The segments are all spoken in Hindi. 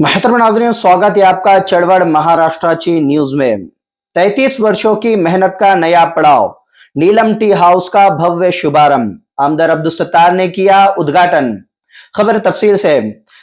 महतरम नाज़रीन, स्वागत है आपका चळवळ महाराष्ट्राची न्यूज में। 33 वर्षों की मेहनत का नया पड़ाव, नीलम टी हाउस का भव्य शुभारंभ, आमदार अब्दुल सत्तार ने किया उद्घाटन। खबर तफसील से।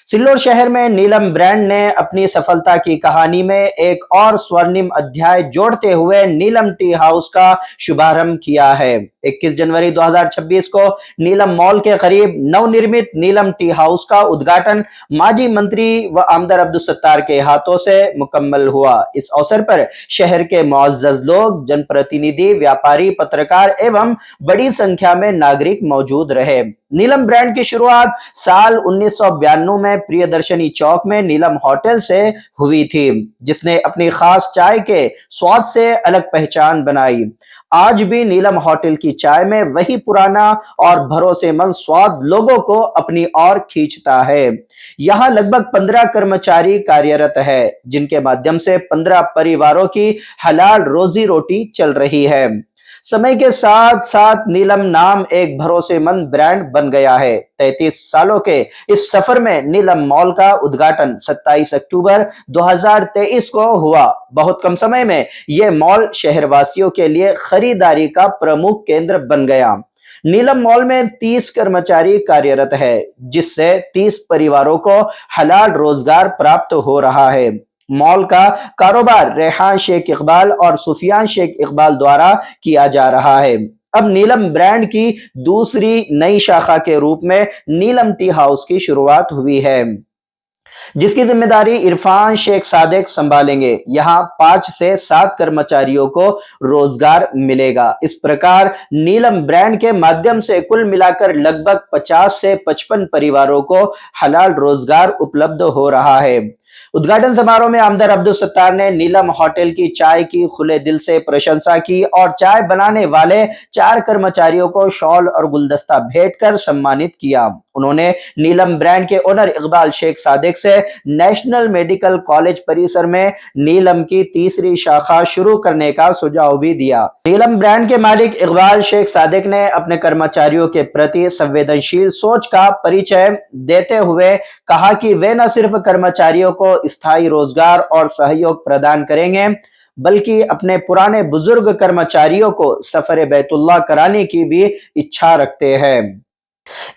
सिल्लोड शहर में नीलम ब्रांड ने अपनी सफलता की कहानी में एक और स्वर्णिम अध्याय जोड़ते हुए नीलम टी हाउस का शुभारंभ किया है। 21 जनवरी 2026 को नीलम मॉल के करीब नवनिर्मित नीलम टी हाउस का उद्घाटन माजी मंत्री व आमदार अब्दुल सत्तार के हाथों से मुकम्मल हुआ। इस अवसर पर शहर के मुअज़्ज़ज़ लोग, जनप्रतिनिधि, व्यापारी, पत्रकार एवं बड़ी संख्या में नागरिक मौजूद रहे। नीलम ब्रांड की शुरुआत साल 1992 में प्रियदर्शनी चौक में नीलम होटल से हुई थी, जिसने अपनी खास चाय के स्वाद से अलग पहचान बनाई। आज भी नीलम होटल की चाय में वही पुराना और भरोसेमंद स्वाद लोगों को अपनी ओर खींचता है। यहाँ लगभग 15 कर्मचारी कार्यरत है, जिनके माध्यम से 15 परिवारों की हलाल रोजी रोटी चल रही है। समय के साथ साथ नीलम नाम एक भरोसेमंद ब्रांड बन गया है। 33 सालों के इस सफर में नीलम मॉल का उद्घाटन 27 अक्टूबर 2023 को हुआ। बहुत कम समय में यह मॉल शहरवासियों के लिए खरीदारी का प्रमुख केंद्र बन गया। नीलम मॉल में 30 कर्मचारी कार्यरत है, जिससे 30 परिवारों को हलाल रोजगार प्राप्त हो रहा है। मॉल का कारोबार रेहान शेख इकबाल और सुफियान शेख इकबाल द्वारा किया जा रहा है। अब नीलम ब्रांड की दूसरी नई शाखा के रूप में नीलम टी हाउस की शुरुआत हुई है, जिसकी जिम्मेदारी इरफान शेख सादिक संभालेंगे। यहाँ 5 से 7 कर्मचारियों को रोजगार मिलेगा। इस प्रकार नीलम ब्रांड के माध्यम से कुल मिलाकर लगभग 50 से 55 परिवारों को हलाल रोजगार उपलब्ध हो रहा है। उद्घाटन समारोह में आमदार अब्दुल सत्तार ने नीलम होटल की चाय की खुले दिल से प्रशंसा की और चाय बनाने वाले 4 कर्मचारियों को शॉल और गुलदस्ता भेंट कर सम्मानित किया। उन्होंने नीलम ब्रांड के ओनर इकबाल शेख सादिक से नेशनल मेडिकल कॉलेज परिसर में नीलम की तीसरी शाखा शुरू करने का सुझाव भी दिया। नीलम ब्रांड के मालिक इकबाल शेख सादिक ने अपने कर्मचारियों के प्रति संवेदनशील सोच का परिचय देते हुए कहा कि वे न सिर्फ कर्मचारियों को स्थायी रोजगार और सहयोग प्रदान करेंगे, बल्कि अपने पुराने बुजुर्ग कर्मचारियों को सफर बैतुल्लाह कराने की भी इच्छा रखते हैं।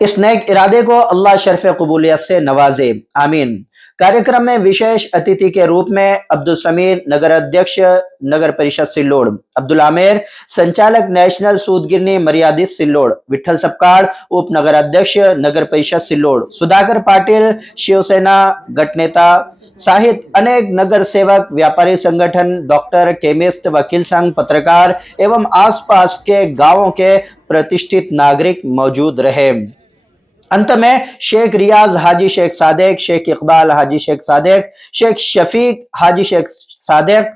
इस नेक इरादे को अल्लाह शर्फ कबूलियत से नवाजे, आमीन। कार्यक्रम में विशेष अतिथि के रूप में अब्दुल समीर, नगर अध्यक्ष नगर परिषद सिल्लोड, अब्दुल आमिर, संचालक नेशनल सूदगिरनी मर्यादित सिल्लोड, विठल सपकाळ, उप नगर अध्यक्ष नगर परिषद सिल्लोड, सुधाकर पाटिल, शिवसेना गटनेता, साहित अनेक नगर सेवक, व्यापारी संगठन, डॉक्टर, केमिस्ट, वकील संघ, पत्रकार एवं आसपास के गांवों के प्रतिष्ठित नागरिक मौजूद रहे। अंत में शेख रियाज हाजी शेख सादिक, शेख इकबाल हाजी शेख सादिक, शेख शफीक हाजी शेख सादिक,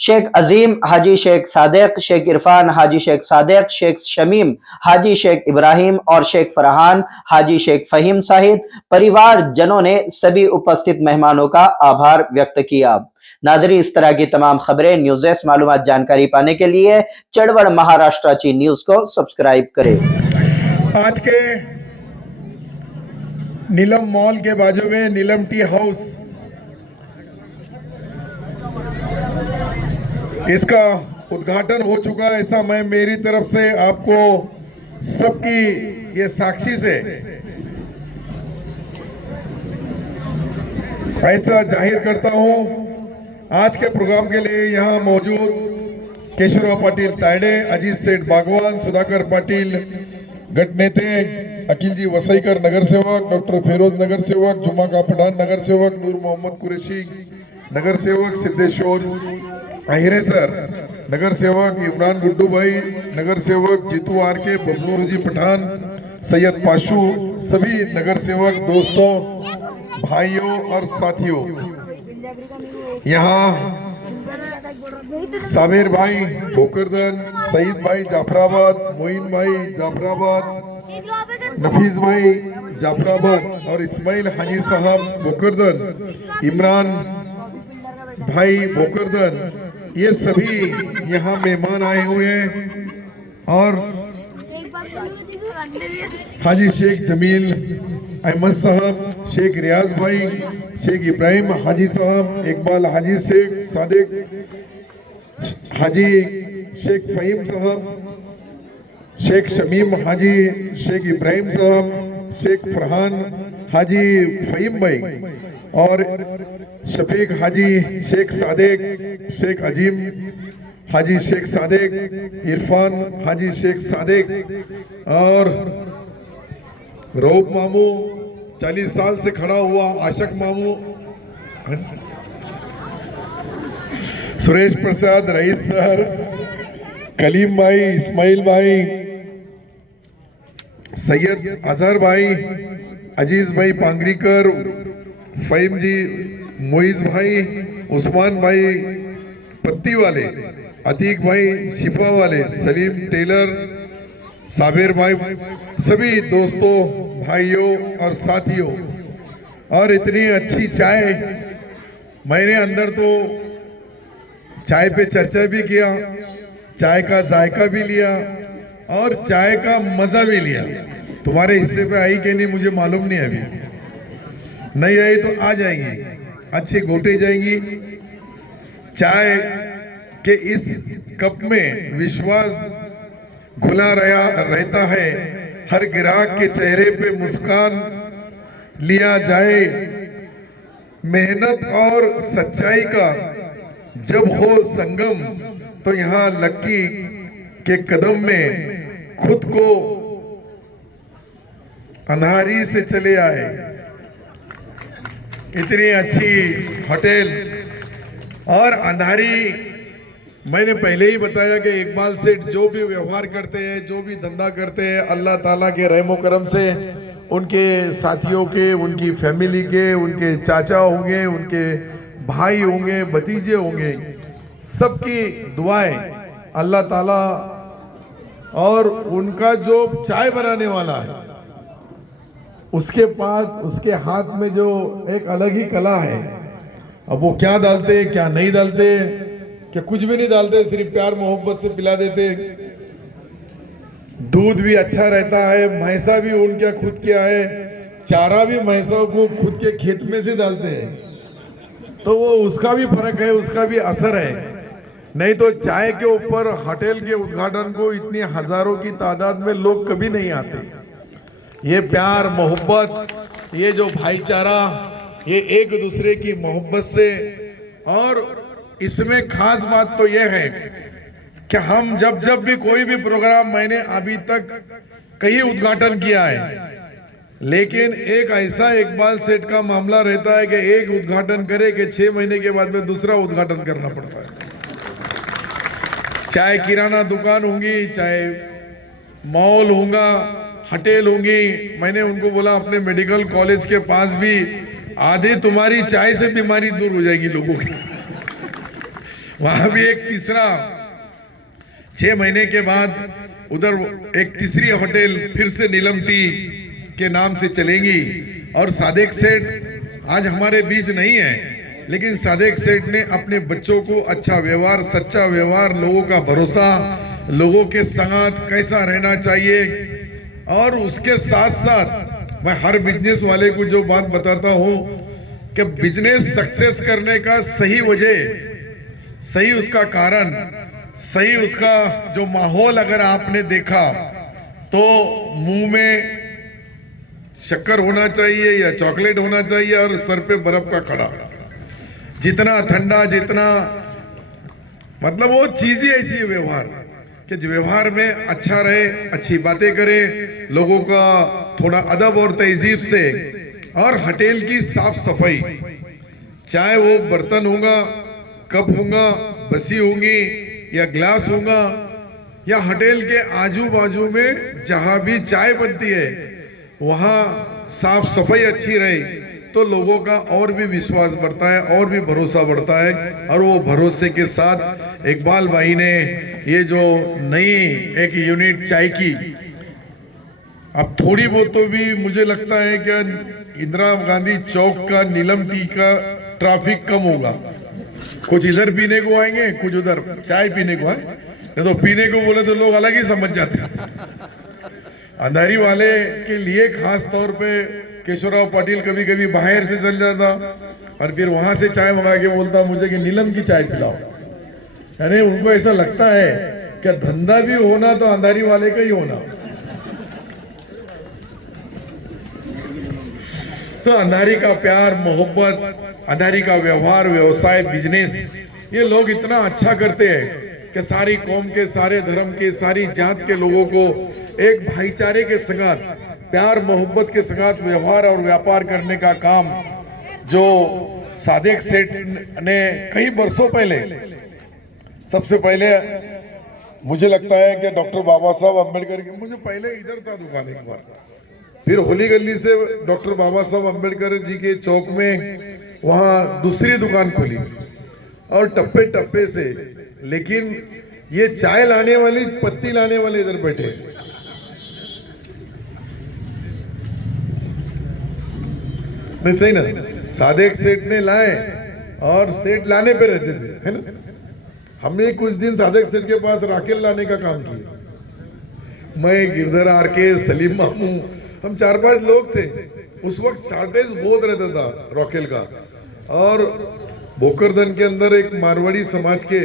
शेख अजीम हाजी शेख सादिक, शेख इरफान हाजी शेख सादिक, शेख शमीम हाजी शेख इब्राहिम और शेख फरहान हाजी शेख फहीम सहित परिवार जनों ने सभी उपस्थित मेहमानों का आभार व्यक्त किया। नादरी, इस तरह की तमाम खबरें, न्यूज़, मालूमात, जानकारी पाने के लिए चळवळ महाराष्ट्राची न्यूज को सब्सक्राइब करें। आज के नीलम मॉल के बाजू में नीलम टी हाउस, इसका उद्घाटन हो चुका है। ऐसा मैं मेरी तरफ से आपको सबकी ये साक्षी से ऐसा जाहिर करता हूं। आज के प्रोग्राम के लिए यहाँ मौजूद केशवराव पाटील तायडे, अजीत सेठ बागवान, सुधाकर पाटील गटनेते, अकीलजी वसईकर नगरसेवक, डॉक्टर फिरोज नगरसेवक, जुमा का पठान नगरसेवक, नूर मोहम्मद कुरैशी नगरसेवक, सिद्धेश्वर आहिरे सर नगरसेवक, इमरान गुड्डू भाई नगरसेवक, जीतू आर के, बबलू जी पठान, सैयद पाशू, सभी नगरसेवक, दोस्तों, भाइयों और साथियों, यहाँ साबिर भाई भोकरदन, सईद भाई जाफराबाद, मोइन भाई जाफराबाद, नफीस भाई जाफराबाद और इस्माइल हाजी साहब भोकरदन, इमरान भाई भोकरदन, ये सभी यहाँ मेहमान आए हुए हैं। और एक बात बोलूंगी देखो अंडे भी हाजी शेख जमील अहमद साहब, शेख रियाज भाई, शेख इब्राहिम हाजी साहब, इकबाल हाजी शेख सादिक, हाजी शेख फहीम साहब, शेख शमीम हाजी शेख इब्राहिम साहब, शेख फरहान हाजी फहीम भाई और शफीक हाजी शेख सादिक, शेख अजीम हाजी शेख सादिक, इरफान हाजी शेख सादिक और रऊफ मामू 40 साल से खड़ा हुआ आशक मामू, सुरेश प्रसाद रईस सर, कलीम भाई, इस्माइल भाई, सैयद अजहर भाई, अजीज भाई पांगरीकर, फहीम जी, मोइज भाई, उस्मान भाई पत्ती वाले, अतीक भाई शिफा वाले, सलीम टेलर, साबिर भाई, सभी दोस्तों भाइयों और साथियों, और इतनी अच्छी चाय, मैंने अंदर तो चाय पे चर्चा भी किया, चाय का जायका भी लिया और चाय का मजा भी लिया। तुम्हारे हिस्से पे आई कि नहीं मुझे मालूम नहीं, अभी नहीं आई तो आ जाएंगी, अच्छी घोटे जाएंगी। चाय के इस कप में विश्वास घुला रहता है, हर ग्राहक के चेहरे पे मुस्कान लिया जाए, मेहनत और सच्चाई का जब हो संगम तो यहाँ लक्की के कदम में खुद को अंधारी से चले आए। इतनी अच्छी होटल और अंधारी, मैंने पहले ही बताया कि इकबाल सेठ जो भी व्यवहार करते हैं, जो भी धंधा करते हैं, अल्लाह ताला के रहमो करम से उनके साथियों के, उनकी फैमिली के, उनके चाचा होंगे, उनके भाई होंगे, भतीजे होंगे, सबकी दुआएं अल्लाह ताला, और उनका जो चाय बनाने वाला है उसके पास, उसके हाथ में जो एक अलग ही कला है। अब वो क्या डालते क्या नहीं डालते, क्या कुछ भी नहीं डालते, सिर्फ प्यार मोहब्बत से पिला देते। दूध भी अच्छा रहता है, भैंसा भी उनका खुद क्या है, चारा भी भैंसों को खुद के खेत में से डालते हैं, तो वो उसका भी फर्क है, उसका भी असर है। नहीं तो चाय के ऊपर होटल के उद्घाटन को इतनी हजारों की तादाद में लोग कभी नहीं आते। ये प्यार मोहब्बत, ये जो भाईचारा, ये एक दूसरे की मोहब्बत से, और इसमें खास बात तो ये है कि हम जब भी कोई भी प्रोग्राम, मैंने अभी तक कई उद्घाटन किया है, लेकिन एक ऐसा इकबाल सेठ का मामला रहता है कि एक उद्घाटन करे कि 6 महीने के बाद में दूसरा उद्घाटन करना पड़ता है। चाहे किराना दुकान होंगी, चाहे मॉल होगा, होटल होंगी। मैंने उनको बोला अपने मेडिकल कॉलेज के पास भी आधे तुम्हारी चाय से बीमारी दूर हो जाएगी लोगों की। वहां भी एक तीसरा, 6 महीने के बाद उधर एक तीसरी होटल फिर से नीलम टी के नाम से चलेंगी। और सादिक सेठ आज हमारे बीच नहीं है, लेकिन सादिक सेठ ने अपने बच्चों को अच्छा व्यवहार, सच्चा व्यवहार, लोगों का भरोसा, लोगों के साथ कैसा रहना चाहिए, और उसके साथ साथ मैं हर बिजनेस वाले को जो बात बताता हूं कि बिजनेस सक्सेस करने का सही वजह, सही उसका कारण, सही उसका जो माहौल अगर आपने देखा तो मुंह में शक्कर होना चाहिए या चॉकलेट होना चाहिए और सर पे बर्फ का कड़ा। जितना ठंडा, जितना मतलब वो चीज ही ऐसी है व्यवहार, कि जो व्यवहार में अच्छा रहे, अच्छी बातें करे, लोगों का थोड़ा अदब और तहजीब से, और होटल की साफ सफाई, चाहे वो बर्तन होगा, कप होगा, बसी होंगी या ग्लास होगा, या होटल के आजू बाजू में जहां भी चाय बनती है वहां साफ सफाई अच्छी रहे तो लोगों का और भी विश्वास बढ़ता है, और भी भरोसा बढ़ता है। और वो भरोसे के साथ इकबाल भाई ने ये जो नई एक यूनिट चाय की, अब थोड़ी बहुत तो भी मुझे लगता है कि इंदिरा गांधी चौक का नीलम टी का ट्रैफिक कम होगा। कुछ इधर पीने को आएंगे, कुछ उधर चाय पीने को आए, तो पीने को बोले तो लोग अलग ही समझ जाते हैं। अंधारी वाले के लिए खास तौर पे केशवराव पाटिल कभी कभी बाहर से चल जाता और फिर वहां से चाय मंगा के बोलता मुझे कि नीलम की चाय पिलाओ। यानी उनको ऐसा लगता है कि धंधा भी होना तो अंधारी वाले का ही होना। तो अंधारी का प्यार, मोहब्बत, अंधारी का व्यवहार, व्यवसाय, बिजनेस, ये लोग इतना अच्छा करते हैं कि सारी कौम के, सारे धर्म के, सारी जात के लोगों को एक भाईचारे के साथ, प्यार मोहब्बत के साथ व्यवहार और व्यापार करने का काम जो सादिक सेठ ने कई वर्षों पहले, सबसे पहले मुझे लगता है कि डॉक्टर बाबा साहब अम्बेडकर की, मुझे पहले इधर था दुकान एक बार, फिर होली गली से डॉक्टर बाबा साहब अम्बेडकर जी के चौक में वहां दूसरी दुकान खोली और टप्पे टप्पे से, लेकिन ये चाय लाने वाली, पत्ती लाने वाले इधर बैठे। नहीं सही ना, सादिक सेठ ने लाए और सेठ लाने पे रहते थे, है ना। हमने कुछ दिन सादिक सेठ के पास राकेल लाने का काम किया। मैं, गिरधर आर के, सलीम मामू, हम 4-5 लोग थे। उस वक्त शॉर्टेज बहुत रहता था रॉकेल का। और भोकरदन के अंदर एक मारवाड़ी समाज के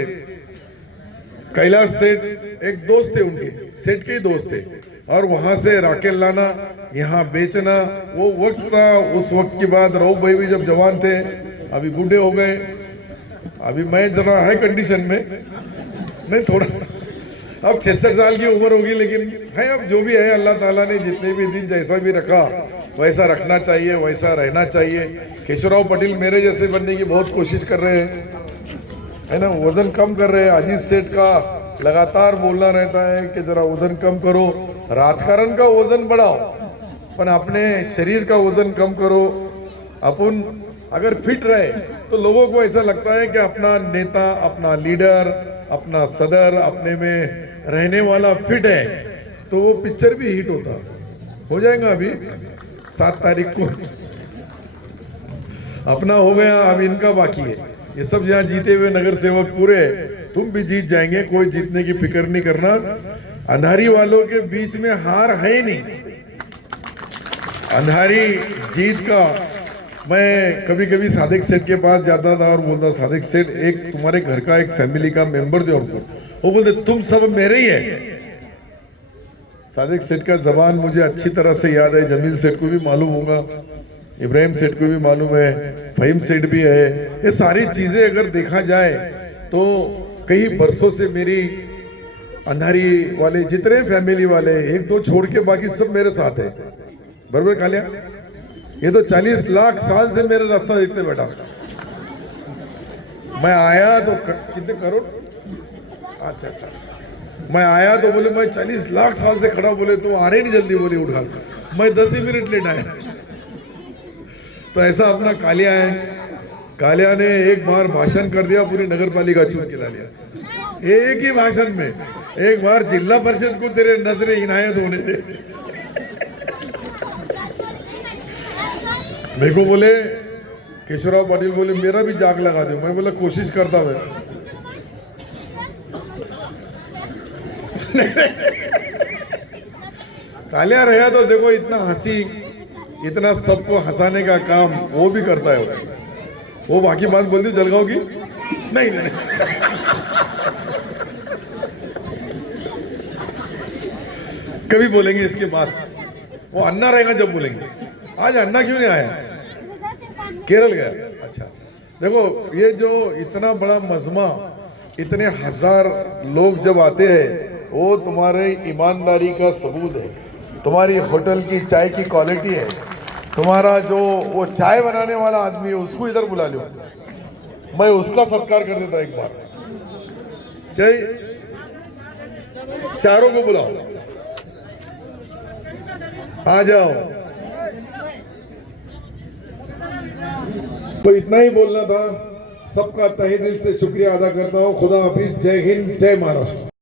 कैलाश सेठ, एक दोस्त थे उनके, सेठ के ही दोस्त थे, और वहां से राकेल लाना, यहाँ बेचना, वो वक्त था। उस वक्त की बात, राव भाई भी जब जवान थे, अभी बूढ़े हो गए। अभी मैं जरा है कंडीशन में, नहीं थोड़ा, अब 66 साल की उम्र होगी, लेकिन है अब जो भी है, अल्लाह ताला ने जितने भी दिन जैसा भी रखा वैसा रखना चाहिए, वैसा रहना चाहिए। केशवराव पाटिल मेरे जैसे बनने की बहुत कोशिश कर रहे हैं, है ना, वजन कम कर रहे हैं। अजीत सेठ का लगातार बोलना रहता है कि जरा वजन कम करो, राजकारण का वजन बढ़ाओ, पर अपने शरीर का वजन कम करो। अपन अगर फिट रहे तो लोगों को ऐसा लगता है कि अपना नेता, अपना लीडर, अपना सदर, अपने में रहने वाला फिट है, तो वो पिक्चर भी हिट होता हो जाएगा। अभी 7 तारीख को अपना हो गया, अब इनका बाकी है। ये सब यहाँ जीते हुए नगर सेवक पूरे, तुम भी जीत जाएंगे, कोई जीतने की फिक्र नहीं करना। अंधारी वालों के बीच में हार है नहीं, अंधारी जीत का। मैं कभी कभी सादिक सेठ के पास जाता था और बोलता, सादिक सेठ, एक तुम्हारे घर का एक फैमिली का मेंबर जो, वो बोलते तुम सब मेरे ही है। सादिक सेठ का जबान मुझे अच्छी तरह से याद है, जमील सेठ को भी मालूम होगा, इब्राहिम सेठ को भी मालूम है, फहीम सेठ भी है। ये सारी चीजें अगर देखा जाए तो कई बरसों से मेरी अंधारी वाले जितने फैमिली वाले, 1-2 छोड़ के बाकी सब मेरे साथ है। बराबर कालिया, ये तो 40 लाख साल से मेरे रास्ता देखते बैठा। मैं आया तो कितने करोड़, अच्छा, मैं आया तो बोले मैं 40 लाख साल से खड़ा, बोले तो आ रहे नहीं जल्दी, बोले उठा, मैं 10 ही मिनट लेट आया। तो ऐसा अपना कालिया है। कालिया ने एक बार भाषण कर दिया, पूरी नगर पालिका चूर खिला लिया एक ही भाषण में। एक बार जिला परिषद को तेरे नजरे इनायत होने दे। मेरे को बोले, केशवराव पाटिल बोले मेरा भी जाग लगा दो। मैं बोला कोशिश करता मैं। कालिया रहा तो देखो, इतना हंसी, इतना सबको हंसाने का काम वो भी करता है। वो बाकी बात बोलती हूँ जलगांव की, नहीं नहीं कभी बोलेंगे इसके बाद, वो अन्ना रहेगा जब बोलेंगे। आज अन्ना क्यों नहीं आया, केरल गया। अच्छा देखो, ये जो इतना बड़ा मजमा, इतने हजार लोग जब आते हैं, वो तुम्हारे ईमानदारी का सबूत है, तुम्हारी होटल की चाय की क्वालिटी है, तुम्हारा जो वो चाय बनाने वाला आदमी है उसको इधर बुला लो, मैं उसका सत्कार कर देता एक बार। जय, चारों को बुलाओ, आ जाओ। तो इतना ही बोलना था। सबका तहे दिल से शुक्रिया अदा करता हूँ। खुदा हाफिज, जय हिंद, जय महाराष्ट्र।